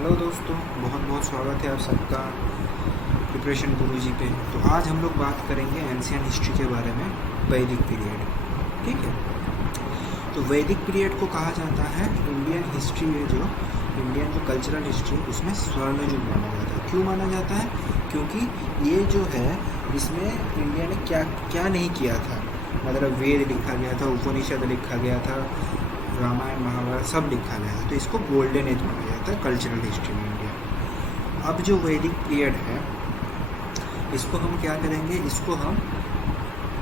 Hello दोस्तों, बहुत बहुत स्वागत है आप सबका प्रिपरेशन गुरुजी पे। तो आज हम लोग बात करेंगे एंशियन हिस्ट्री के बारे में, वैदिक पीरियड। ठीक है। तो वैदिक पीरियड को कहा जाता है इंडियन हिस्ट्री में, जो इंडियन जो कल्चरल हिस्ट्री, उसमें स्वर्ण युग माना जाता है। क्यों माना जाता है? क्योंकि ये जो है, इसमें इंडिया ने क्या क्या नहीं किया था। मतलब वेद लिखा गया था, उपनिषद लिखा गया था, रामायण महाभारत सब लिखा गया है। तो इसको गोल्डन एज माना जाता है कल्चरल हिस्ट्री में इंडिया। अब जो वैदिक पीरियड है, इसको हम क्या करेंगे, इसको हम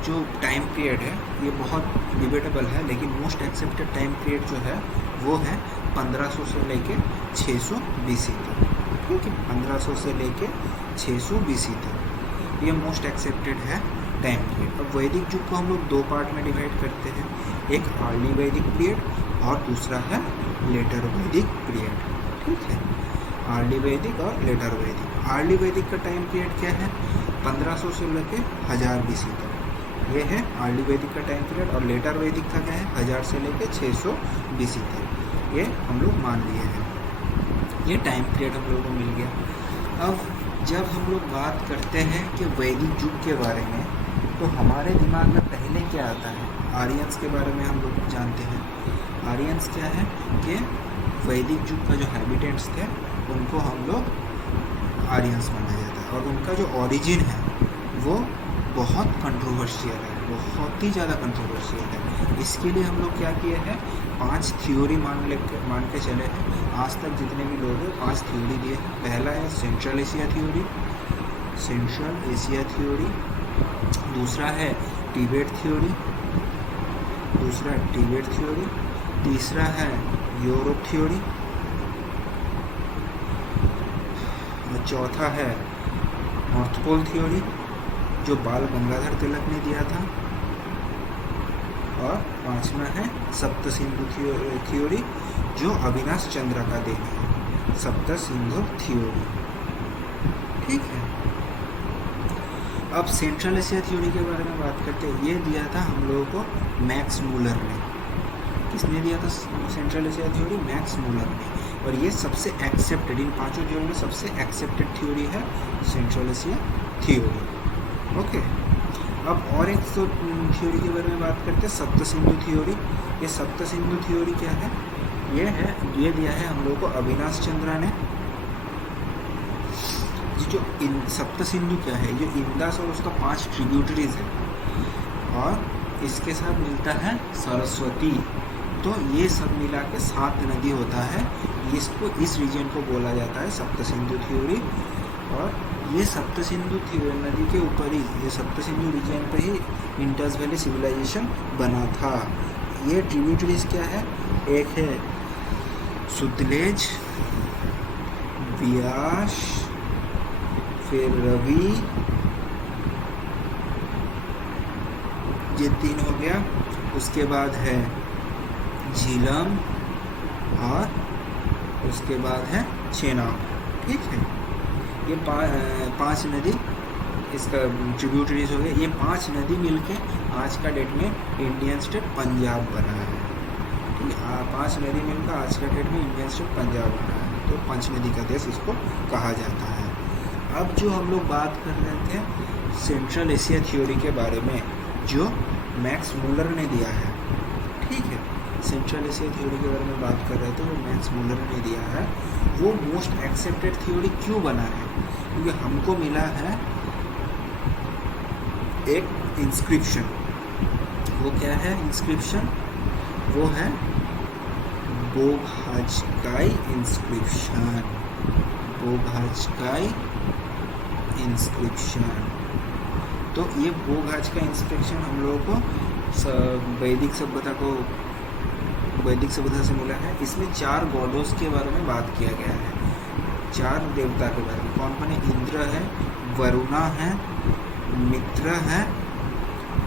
जो टाइम पीरियड है, ये बहुत डिबेटेबल है, लेकिन मोस्ट एक्सेप्टेड टाइम पीरियड जो है वो है 1500 से लेके 600 BC तक। ठीक है, 1500 से लेके 600 BC तक ये मोस्ट एक्सेप्टेड है टाइम पीरियड। अब वैदिक युग को हम लोग दो पार्ट में डिवाइड करते हैं, एक अर्ली वैदिक पीरियड और दूसरा है लेटर वैदिक पीरियड। ठीक है, अर्ली वैदिक और लेटर वैदिक। अर्ली वैदिक का टाइम पीरियड क्या है? 1500 से लेकर 1000 BC तक ये है अर्ली वैदिक का टाइम पीरियड। और लेटर वैदिक का क्या है? 1000 से लेकर 600 BC तक ये हम लोग मान लिए हैं। ये टाइम पीरियड हम लोगों को मिल गया। अब जब हम लोग बात करते हैं कि वैदिक युग के बारे में, तो हमारे दिमाग में पहले क्या आता है? आर्यंस के बारे में हम लोग जानते हैं। आर्यंस क्या है कि वैदिक युग का जो हैबिटेंट्स थे उनको हम लोग आर्यंस माना जाता है। और उनका जो ओरिजिन है वो बहुत कंट्रोवर्शियल है, बहुत ही ज़्यादा कंट्रोवर्शियल है। इसके लिए हम लोग क्या किए हैं, 5 थ्योरी मान के चले हैं। आज तक जितने भी लोग हैं 5 थ्योरी दिए हैं। पहला है central Asia theory, central Asia theory. दूसरा है टिबेट थ्योरी, दूसरा टिबेट थ्योरी। तीसरा है यूरोप थ्योरी। और चौथा है नॉर्थ पोल थ्योरी, जो बाल गंगाधर तिलक ने दिया था। और पांचवा है सप्त सिंधु थ्योरी, जो अविनाश चंद्र का देन है, सप्त सिंधु थ्योरी। ठीक है। अब सेंट्रल एशिया थ्योरी के बारे में बात करते हैं। ये दिया था हम लोगों को मैक्स मूलर ने। किसने दिया था central Asia theory? Max Muller ने। और ये सबसे एक्सेप्टेड, इन पांचों थ्योरी में सबसे एक्सेप्टेड थ्योरी है सेंट्रल एशिया थ्योरी। ओके। अब और एक तो थ्योरी के बारे में बात करते हैं, सप्त सिंधु थ्योरी। ये सप्त सिंधु थ्योरी क्या है? ये दिया है हम लोगों को अविनाश चंद्र ने। जो सप्त सिंधु क्या है? जो इंदस और उसका 5 ट्रिब्यूटरीज है, और इसके साथ मिलता है सरस्वती। तो ये सब मिला के 7 नदी होता है। इसको, इस रीजन को बोला जाता है सप्त सिंधु थ्योरी। और ये सप्त सिंधु नदी के ऊपर ही, ये सप्त सिंधु रीजन पे ही इंडस वैली सिविलाइजेशन बना था। ये ट्रिब्यूटरीज क्या है? एक है सुतलेज, ब्यास, फिर रवि, ये 3 हो गया। उसके बाद है झीलम, और उसके बाद है चेनाब। ठीक है, ये 5 नदी इसका ट्रिब्यूटरीज हो गए। ये 5 नदी मिलके आज का डेट में इंडियन स्टेट पंजाब बना है। ठीक है, 5 नदी मिलकर आज का डेट में इंडियन स्टेट पंजाब बना है। तो 5 नदी का देश इसको कहा जाता है। अब जो हम लोग बात कर रहे थे सेंट्रल एशिया थ्योरी के बारे में, जो मैक्स मूलर ने दिया है। ठीक है, सेंट्रल एशिया थ्योरी के बारे में बात कर रहे थे, वो मैक्स मूलर ने दिया है। वो मोस्ट एक्सेप्टेड थ्योरी क्यों बना है? क्योंकि हमको मिला है एक इंस्क्रिप्शन। वो क्या है इंस्क्रिप्शन? वो है बोघाजकाई इंस्क्रिप्शन, बोघाजकाई इंस्क्रिप्शन। तो ये बोघाज का इंस्क्रिप्शन हम लोगों को वैदिक सभ्यता से मिला है। इसमें 4 गॉडोस के बारे में बात किया गया है, 4 देवता के बारे में। कौन कौन है? इंद्र है, वरुणा है, मित्र है,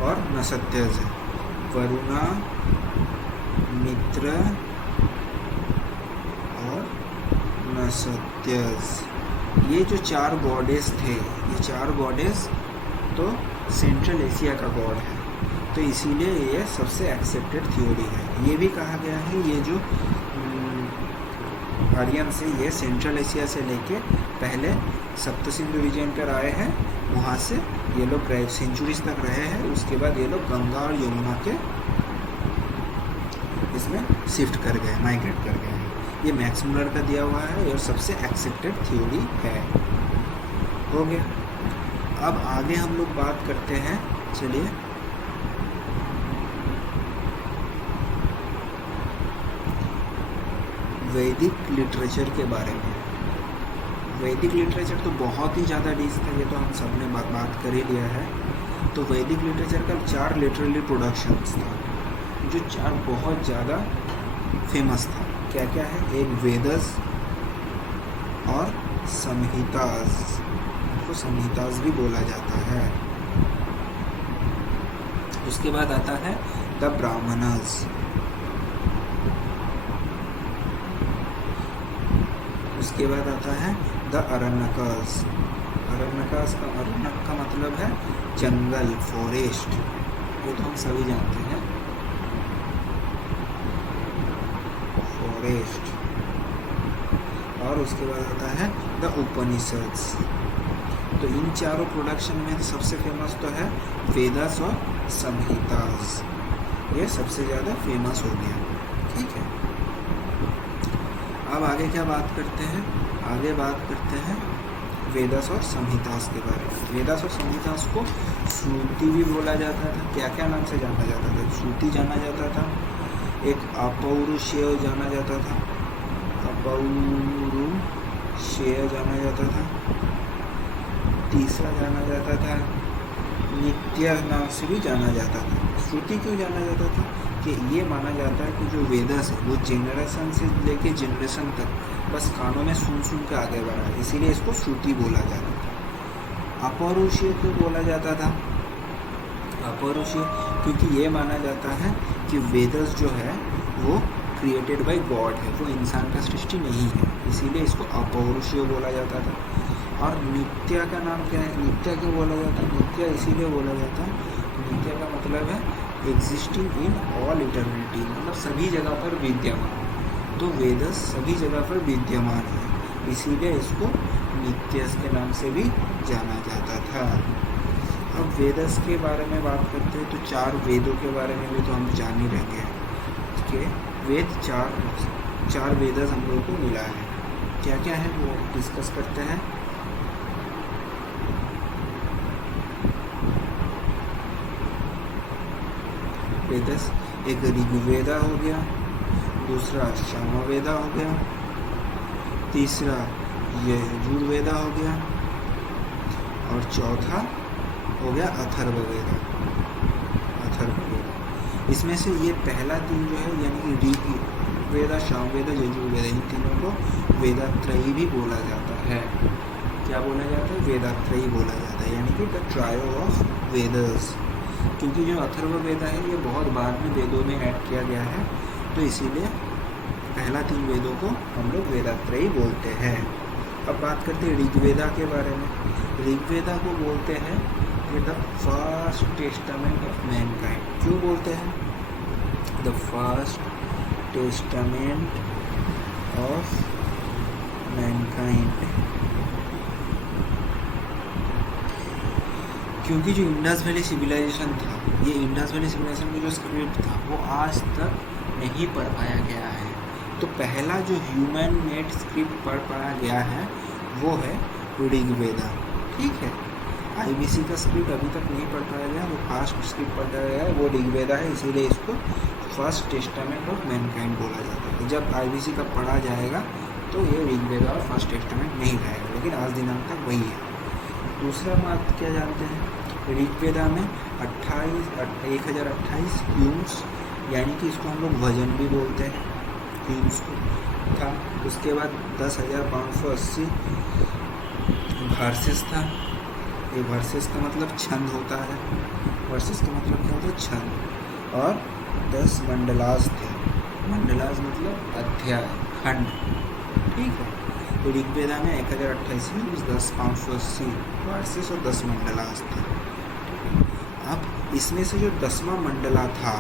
और नसत्यज है। वरुणा, मित्र और नसत्यज, ये जो 4 गॉडेस थे, ये 4 गॉडेस तो सेंट्रल एशिया का गॉड है। तो इसीलिए ये सबसे एक्सेप्टेड थ्योरी है। ये भी कहा गया है, ये जो आर्यन से ये सेंट्रल एशिया से लेके पहले सप्तसिंधु रीजन पर आए हैं, वहाँ से ये लोग सेंचुरीज तक रहे हैं। उसके बाद ये लोग गंगा और यमुना के इसमें शिफ्ट कर गए, माइग्रेट कर गए हैं। ये मैक्स मुलर का दिया हुआ है और सबसे एक्सेप्टेड थ्योरी है। हो गया। अब आगे हम लोग बात करते हैं, चलिए वैदिक लिटरेचर के बारे में। वैदिक लिटरेचर तो बहुत ही ज़्यादा डीप था, ये तो हम सब ने बात कर ही लिया है। तो वैदिक लिटरेचर का 4 लिटरेरी प्रोडक्शंस था, जो 4 बहुत ज़्यादा फेमस था। क्या क्या है? एक वेदस और संहिताज, तो संहिताज भी बोला जाता है। उसके बाद आता है द ब्राह्मणस। उसके बाद आता है द अरण्यकस। अरण्यकस का अरण्यक का मतलब है जंगल, फॉरेस्ट, ये तो हम सभी जानते हैं, फॉरेस्ट। और उसके बाद आता है द उपनिषद्स। तो इन चारों प्रोडक्शन में तो सबसे फेमस तो है वेदास और संहितास, ये सबसे ज़्यादा फेमस हो गया। ठीक है, अब आगे क्या बात करते हैं? आगे बात करते हैं वेदास और संहितास के बारे में। वेदास और संहितास को श्रुति भी बोला जाता था। क्या क्या नाम से जाना जाता था? श्रुति जाना जाता था, एक अपौरुषेय जाना जाता था, अपौरुषेय जाना जाता था, तीसरा जाना जाता था नित्य नाम से भी जाना जाता था। श्रुति क्यों जाना जाता था? कि ये माना जाता है कि जो वेदस है वो जनरेशन से लेके जनरेशन तक बस कानों में सुन सुन के आगे बढ़ा है, इसीलिए इसको श्रुति बोला जाता था। अपौरुषीय क्यों बोला जाता था? अपौरुषीय क्योंकि ये माना जाता है कि वेदस जो है वो क्रिएटेड बाय गॉड है, वो इंसान का सृष्टि नहीं है, इसीलिए इसको अपौरुषीय बोला जाता था। और नित्य का नाम क्या है? नित्य क्यों बोला जाता है? नित्य इसीलिए बोला जाता है, नित्य का मतलब है एग्जिस्टिंग इन ऑल इटर्निटी, मतलब सभी जगह पर विद्यमान। तो वेदस सभी जगह पर विद्यमान है, इसीलिए इसको नित्यस के नाम से भी जाना जाता था। अब वेदस के बारे में बात करते हैं तो 4 वेदों के बारे में भी तो हम जान ही रहे हैं कि वेद 4 वेदस हम लोगों को मिला है। क्या क्या है वो डिस्कस करते हैं। वेदस, एक ऋग्वेदा हो गया, दूसरा सामवेदा हो गया, तीसरा यजुर्वेदा हो गया और चौथा हो गया अथर्ववेदा। अथर्ववेदा इसमें से ये पहला 3 जो है यानी कि ऋग्वेदा, सामवेदा, यजुर्वेदा, इन तीनों को वेदात्रयी भी बोला जाता है। क्या बोला जाता है? वेदात्रयी बोला जाता है, यानी कि द ट्रायो ऑफ वेदस। क्योंकि जो अथर्ववेदा है ये बहुत बाद में वेदों में ऐड किया गया है, तो इसीलिए पहला 3 वेदों को हम लोग वेदात्रयी बोलते हैं। अब बात करते हैं ऋग्वेदा के बारे में। ऋग्वेदा को बोलते हैं the first testament of Mankind. क्यों बोलते हैं the first testament of Mankind? क्योंकि जो इंडस वैली सिविलाइजेशन था, ये इंडस वैली सिविलाइजेशन का जो स्क्रिप्ट था वो आज तक नहीं पढ़ पाया गया है। तो पहला जो ह्यूमन मेड स्क्रिप्ट पढ़ पाया गया है वो है ऋग्वेदा। ठीक है, आईबीसी का स्क्रिप्ट अभी तक नहीं पढ़ पाया गया, वो फास्ट स्क्रिप्ट पढ़ पाया गया है, वो ऋग्वेदा है, इसीलिए इसको फर्स्ट टेस्टामेंट ऑफ मैनकाइंड बोला जाता है। जब आईबीसी का पढ़ा जाएगा तो ये ऋग्वेदा और फर्स्ट टेस्टामेंट नहीं रहेगा, लेकिन आज दिनांक तक वही है। दूसरा बात क्या जानते हैं? ऋग्वेदा में 1028 ह्यूम्स, यानी कि इसको हम लोग वजन भी बोलते हैं, ह्यूम्स को था। उसके बाद 10,580 वर्सेस था। ये वर्सेस का मतलब छंद होता है, वर्सेस का मतलब क्या होता है? छंद। और 10 मंडलास थे। मंडलास मतलब अध्याय, खंड। ठीक है, तो ऋग्वेदा में 1028 ह्यूम्स, 10,580 वर्सेस और 10 मंडलास थे। अब इसमें से जो 10वां मंडला था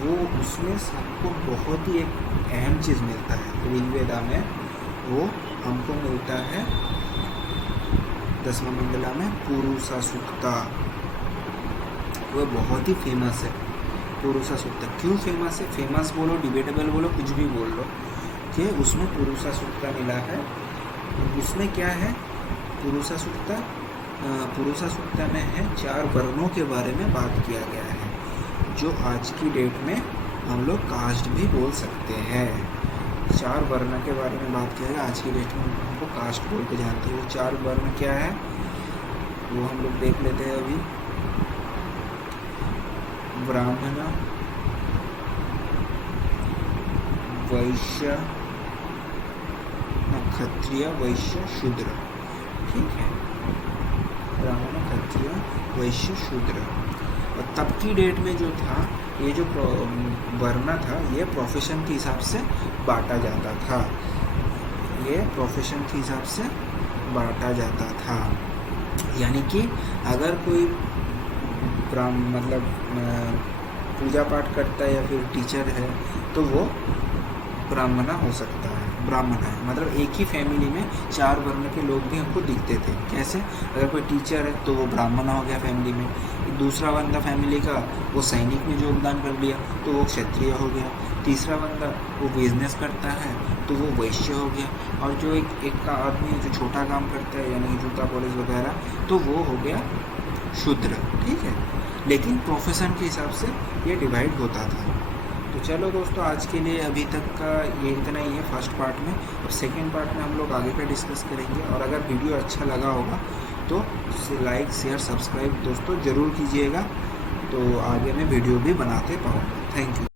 वो उसमें सबको बहुत ही एक अहम चीज़ मिलता है। ऋग्वेदा में वो हमको मिलता है 10वां मंडला में पुरुषा सूक्ता। वो बहुत ही फेमस है पुरुषा सूक्ता। क्यों फेमस है? फेमस बोलो, डिबेटेबल बोलो, कुछ भी बोल लो, कि उसमें पुरुषा सूक्ता मिला है। उसमें क्या है? पुरुषा सूक्ता में है 4 वर्णों के बारे में बात किया गया है, जो आज की डेट में हम लोग कास्ट भी बोल सकते हैं। 4 वर्ण के बारे में बात किया गया, आज की डेट में हमको कास्ट बोल के जानते हैं। वो 4 वर्ण क्या है वो हम लोग देख लेते हैं अभी। ब्राह्मण, वैश्य, क्षत्रिय, वैश्य, शूद्र। ठीक है, ब्राह्मण, क्षत्रिय, वैश्य, शूद्र। और तब की डेट में जो था, ये जो वर्ण था, ये प्रोफेशन के हिसाब से बांटा जाता था। ये प्रोफेशन के हिसाब से बांटा जाता था। यानी कि अगर कोई मतलब पूजा पाठ करता है या फिर टीचर है तो वो ब्राह्मण हो सकता है। ब्राह्मण है मतलब एक ही फैमिली में 4 वर्ण के लोग भी हमको दिखते थे। कैसे? अगर कोई टीचर है तो वो ब्राह्मण हो गया फैमिली में। दूसरा बंदा फैमिली का वो सैनिक में योगदान कर लिया तो वो क्षत्रिय हो गया। तीसरा बंदा वो बिजनेस करता है तो वो वैश्य हो गया। और जो एक का आदमी जो छोटा काम करता है यानी जूता पॉलिश वगैरह तो वो हो गया शूद्र। ठीक है, लेकिन प्रोफेशन के हिसाब से ये डिवाइड होता था। तो चलो दोस्तों, आज के लिए अभी तक का ये इतना ही है फर्स्ट पार्ट में। अब सेकंड पार्ट में हम लोग आगे का डिस्कस करेंगे। और अगर वीडियो अच्छा लगा होगा तो लाइक, शेयर, सब्सक्राइब दोस्तों ज़रूर कीजिएगा, तो आगे मैं वीडियो भी बनाते पाऊँगा। Thank you.